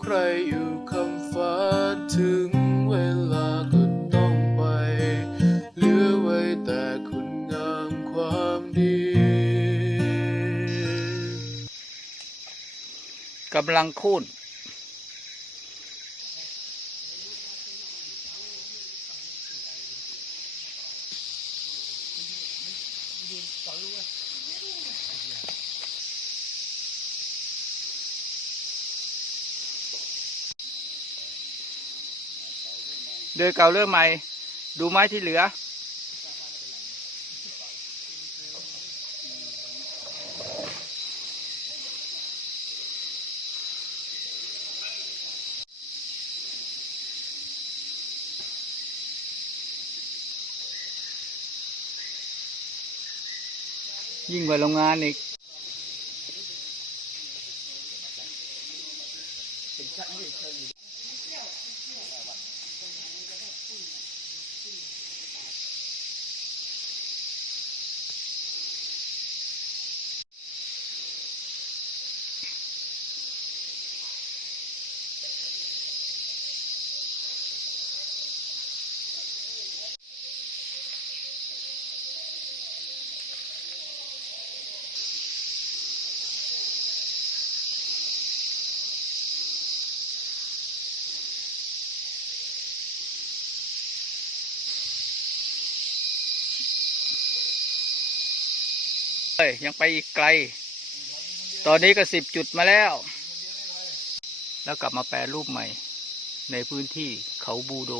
ใครอยู่คำฟ้าถึงเวลาก็ต้องไปเหลือไว้แต่คุณงามความดีกำลังคูนเดือนเก่าเรื่องใหม่ดูไม้ที่เหลือยิ่งกว่าโรงงานอีกยังไปอีกไกลตอนนี้ก็10 จุดมาแล้วกลับมาแปรรูปใหม่ในพื้นที่เขาบูโด